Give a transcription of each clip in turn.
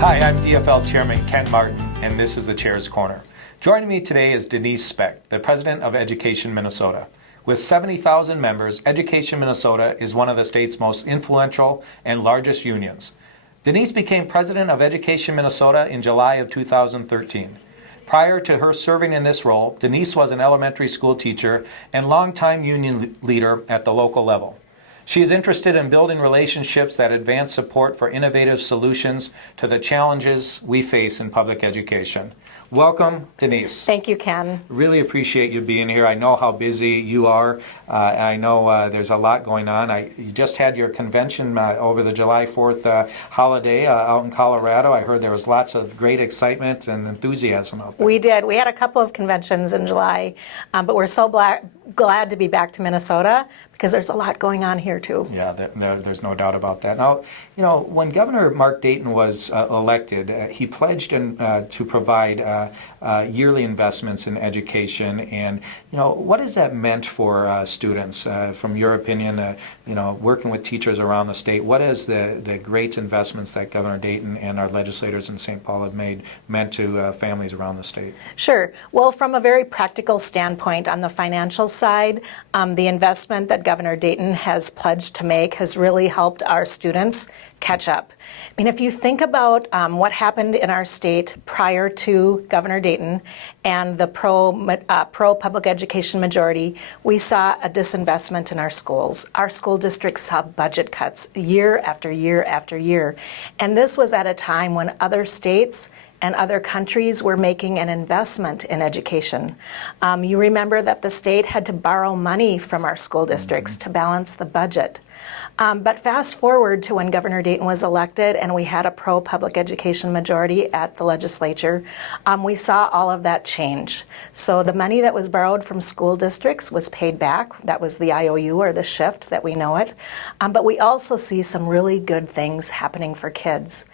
Hi, I'm DFL Chairman Ken Martin, and this is the Chair's Corner. Joining me today is Denise Specht, the President of Education Minnesota. With 70,000 members, Education Minnesota is one of the state's most influential and largest unions. Denise became President of Education Minnesota in July of 2013. Prior to her serving in this role, Denise was an elementary school teacher and longtime union leader at the local level. She is interested in building relationships that advance support for innovative solutions to the challenges we face in public education. Welcome, Denise. Thank you, Ken. Really appreciate you being here. I know how busy you are. I know there's a lot going on. You just had your convention over the July 4th holiday out in Colorado. I heard there was lots of great excitement and enthusiasm out there. We did. We had a couple of conventions in July, but we're so glad to be back to Minnesota because there's a lot going on here, too. Yeah, there's no doubt about that. Now, you know, when Governor Mark Dayton was elected, he pledged to provide yearly investments in education. And, you know, what has that meant for students? From your opinion, you know, working with teachers around the state, what is the great investments that Governor Dayton and our legislators in St. Paul have meant to families around the state? Sure. Well, from a very practical standpoint on the financial side, the investment that Governor Dayton has pledged to make has really helped our students catch up. I mean, if you think about what happened in our state prior to Governor Dayton and the pro-public education majority, we saw a disinvestment in our schools. Our school districts saw budget cuts year after year after year. And this was at a time when other states and other countries were making an investment in education. You remember that the state had to borrow money from our school districts to balance the budget. But fast forward to when Governor Dayton was elected and we had a pro-public education majority at the legislature, we saw all of that change. So the money that was borrowed from school districts was paid back. That was the IOU, or the shift that we know it. But we also see some really good things happening for kids.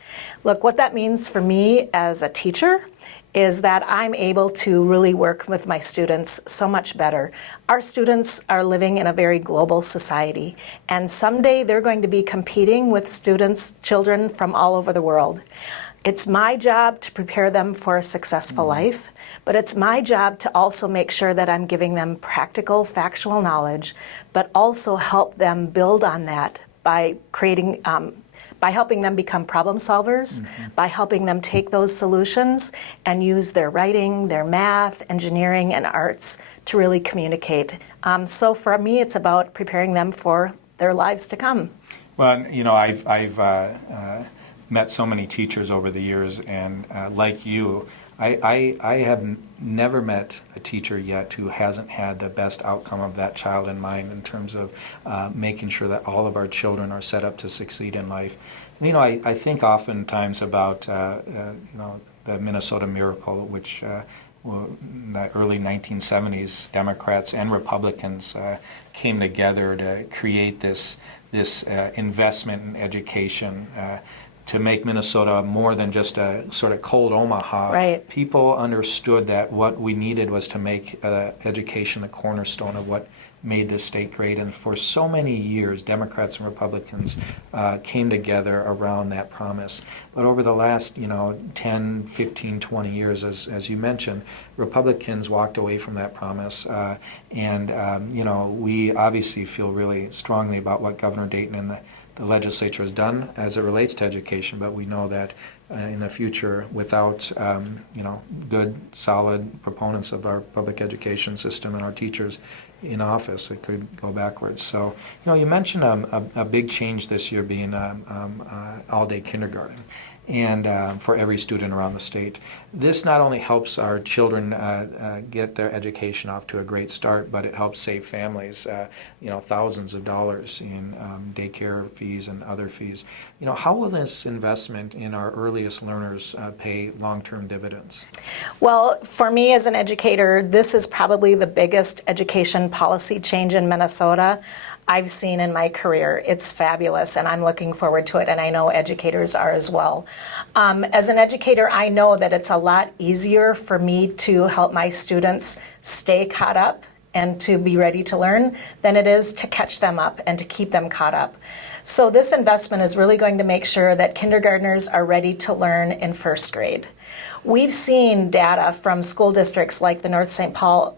Look, what that means for me as a teacher is that I'm able to really work with my students so much better. Our students are living in a very global society, and someday they're going to be competing with children from all over the world. It's my job to prepare them for a successful life, but it's my job to also make sure that I'm giving them practical, factual knowledge, but also help them build on that by by helping them become problem solvers, by helping them take those solutions and use their writing, their math, engineering, and arts to really communicate. So for me, it's about preparing them for their lives to come. Well, you know, I've met so many teachers over the years, and like you, I have never met a teacher yet who hasn't had the best outcome of that child in mind in terms of making sure that all of our children are set up to succeed in life. You know, I think oftentimes about you know, the Minnesota Miracle, which in the early 1970s, Democrats and Republicans came together to create this investment in education. To make Minnesota more than just a sort of cold Omaha. Right. People understood that what we needed was to make education the cornerstone of what made this state great. And for so many years, Democrats and Republicans came together around that promise. But over the last, you know, 10, 15, 20 years, as you mentioned, Republicans walked away from that promise. And you know, we obviously feel really strongly about what Governor Dayton and the legislature has done as it relates to education, but we know that in the future, without you know, good, solid proponents of our public education system and our teachers in office, it could go backwards. So, you know, you mentioned a big change this year being all-day kindergarten, and for every student around the state. This not only helps our children get their education off to a great start, but it helps save families, you know, thousands of dollars in daycare fees and other fees. You know, how will this investment in our earliest learners pay long-term dividends? Well, for me as an educator, this is probably the biggest education policy change in Minnesota I've seen in my career. It's fabulous, and I'm looking forward to it, and I know educators are as well. As an educator, I know that it's a lot easier for me to help my students stay caught up and to be ready to learn than it is to catch them up and to keep them caught up. So this investment is really going to make sure that kindergartners are ready to learn in first grade. We've seen data from school districts like the North St. Paul,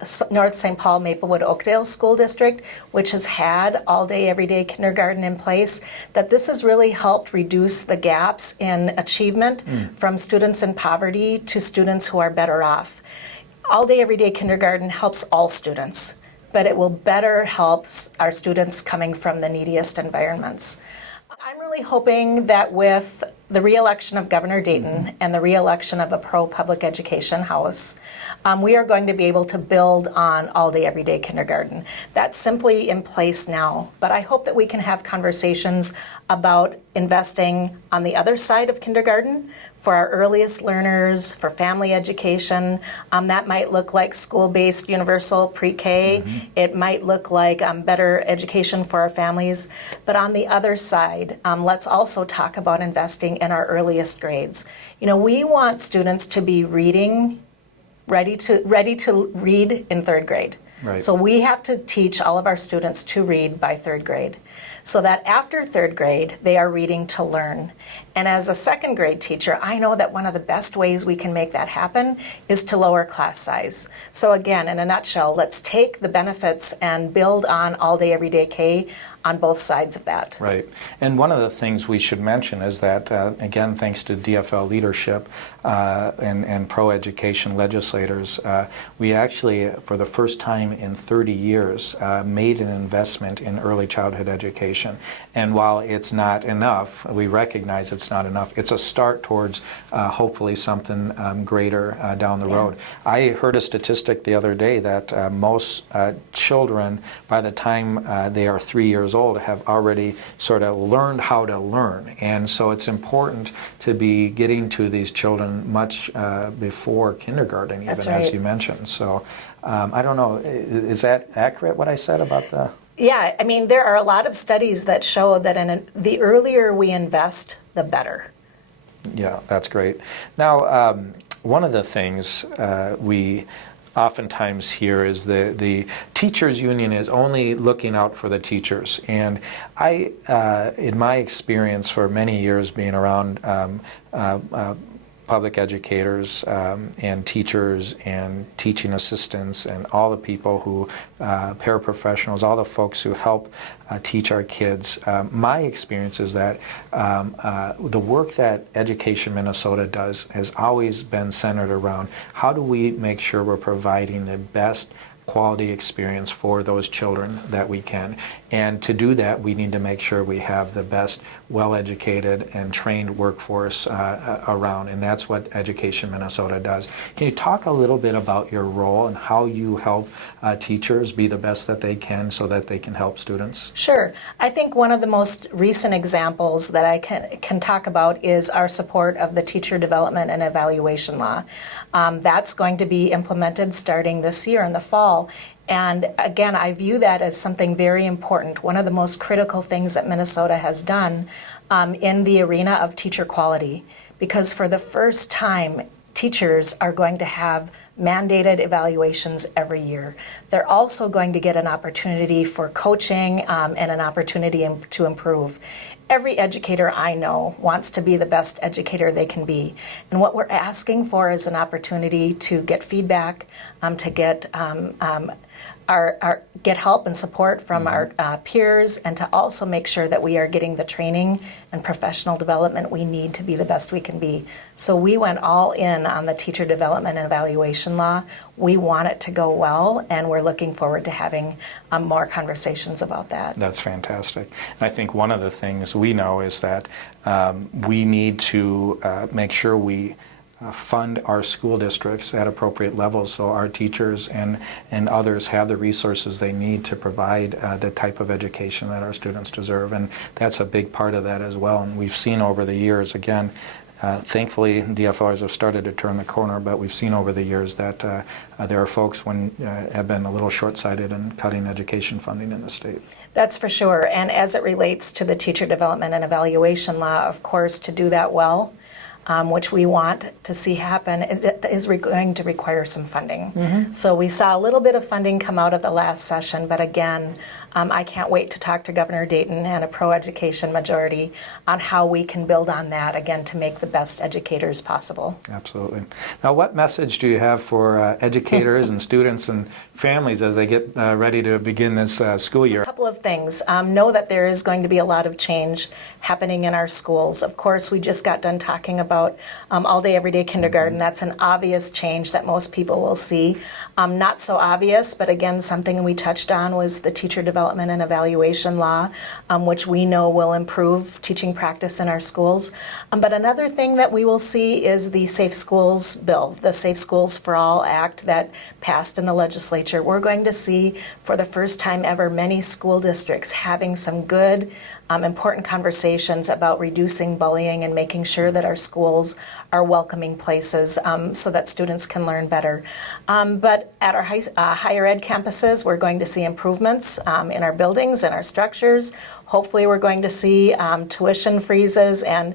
Maplewood, Oakdale School District, which has had all-day, everyday kindergarten in place, that this has really helped reduce the gaps in achievement from students in poverty to students who are better off. All-day, everyday kindergarten helps all students, but it will better help our students coming from the neediest environments. I'm really hoping that with the re-election of Governor Dayton and the re-election of a pro-public education House, we are going to be able to build on all-day, everyday kindergarten. That's simply in place now, but I hope that we can have conversations about investing on the other side of kindergarten for our earliest learners, for family education. That might look like school-based universal pre-K. It might look like better education for our families. But on the other side, let's also talk about investing in our earliest grades. You know, we want students to be ready to read in third grade. Right. So we have to teach all of our students to read by third grade, so that after third grade, they are reading to learn. And as a second grade teacher, I know that one of the best ways we can make that happen is to lower class size. So again, in a nutshell, let's take the benefits and build on all-day, everyday K on both sides of that. Right. And one of the things we should mention is that, again, thanks to DFL leadership and pro-education legislators, we actually, for the first time in 30 years, made an investment in early childhood education. And while it's not enough, we recognize it's not enough. It's a start towards hopefully something greater down the road. I heard a statistic the other day that most children, by the time they are 3 years old, have already sort of learned how to learn. And so it's important to be getting to these children much before kindergarten, even. That's right. As you mentioned. So I don't know, is that accurate what I said about the... Yeah, I mean, there are a lot of studies that show that the earlier we invest, the better. Yeah, that's great. Now, one of the things we oftentimes hear is the teachers union is only looking out for the teachers. And I, in my experience for many years being around public educators and teachers and teaching assistants and all the people who, paraprofessionals, all the folks who help teach our kids, my experience is that the work that Education Minnesota does has always been centered around how do we make sure we're providing the best quality experience for those children that we can. And to do that, we need to make sure we have the best well-educated and trained workforce around, and that's what Education Minnesota does. Can you talk a little bit about your role and how you help teachers be the best that they can so that they can help students? Sure. I think one of the most recent examples that I can talk about is our support of the Teacher Development and Evaluation Law. That's going to be implemented starting this year in the fall. And again, I view that as something very important, one of the most critical things that Minnesota has done in the arena of teacher quality, because for the first time, teachers are going to have mandated evaluations every year. They're also going to get an opportunity for coaching and an opportunity to improve. Every educator I know wants to be the best educator they can be. And what we're asking for is an opportunity to get feedback, to get get help and support from our peers, and to also make sure that we are getting the training and professional development we need to be the best we can be. So we went all in on the Teacher Development and Evaluation Law. We want it to go well, and we're looking forward to having more conversations about that. That's fantastic. And I think one of the things we know is that we need to make sure we fund our school districts at appropriate levels so our teachers and others have the resources they need to provide the type of education that our students deserve. And that's a big part of that as well. And we've seen over the years, again, thankfully DFLers have started to turn the corner, but we've seen over the years that there are folks have been a little short-sighted in cutting education funding in the state. That's for sure. And as it relates to the Teacher Development and Evaluation Law, of course, to do that well, which we want to see happen, it is going to require some funding. So we saw a little bit of funding come out of the last session, but again, I can't wait to talk to Governor Dayton and a pro-education majority on how we can build on that, again, to make the best educators possible. Absolutely. Now, what message do you have for educators and students and families as they get ready to begin this school year? A couple of things. Know that there is going to be a lot of change happening in our schools. Of course, we just got done talking about all-day, everyday kindergarten. That's an obvious change that most people will see. Not so obvious, but again, something we touched on was the teacher development and evaluation law, which we know will improve teaching practice in our schools. But another thing that we will see is the Safe Schools bill, the Safe Schools for All Act that passed in the legislature. We're going to see, for the first time ever, many school districts having some good, important conversations about reducing bullying and making sure that our schools are welcoming places so that students can learn better. But at our higher ed campuses, we're going to see improvements in our buildings and our structures. Hopefully we're going to see tuition freezes and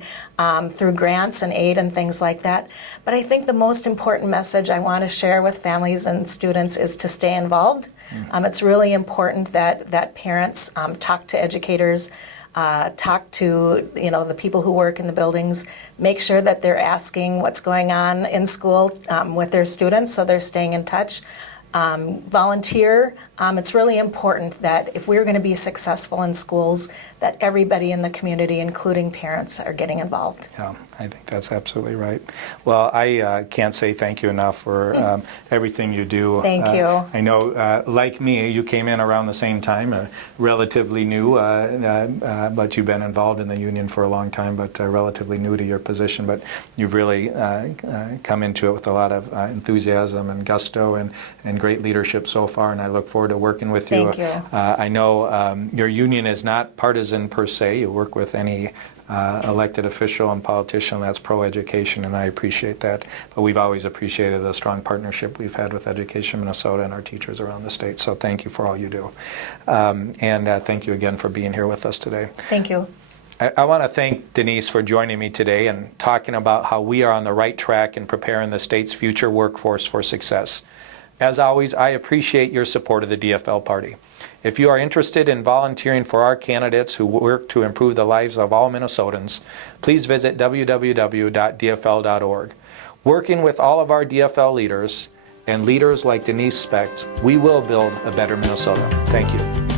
through grants and aid and things like that. But I think the most important message I want to share with families and students is to stay involved. It's really important that parents talk to educators, talk to the people who work in the buildings, make sure that they're asking what's going on in school with their students so they're staying in touch. Volunteer. It's really important that if we're going to be successful in schools, that everybody in the community, including parents, are getting involved. Yeah, I think that's absolutely right. Well, I can't say thank you enough for everything you do. Thank you. I know, like me, you came in around the same time, relatively new, but you've been involved in the union for a long time, but relatively new to your position. But you've really come into it with a lot of enthusiasm and gusto and great leadership so far, and I look forward to working with you. Thank you. I know your union is not partisan per se. You work with any elected official and politician that's pro-education, and I appreciate that. But we've always appreciated the strong partnership we've had with Education Minnesota and our teachers around the state. So thank you for all you do. And thank you again for being here with us today. Thank you. I want to thank Denise for joining me today and talking about how we are on the right track in preparing the state's future workforce for success. As always, I appreciate your support of the DFL party. If you are interested in volunteering for our candidates who work to improve the lives of all Minnesotans, please visit www.dfl.org. Working with all of our DFL leaders and leaders like Denise Specht, we will build a better Minnesota. Thank you.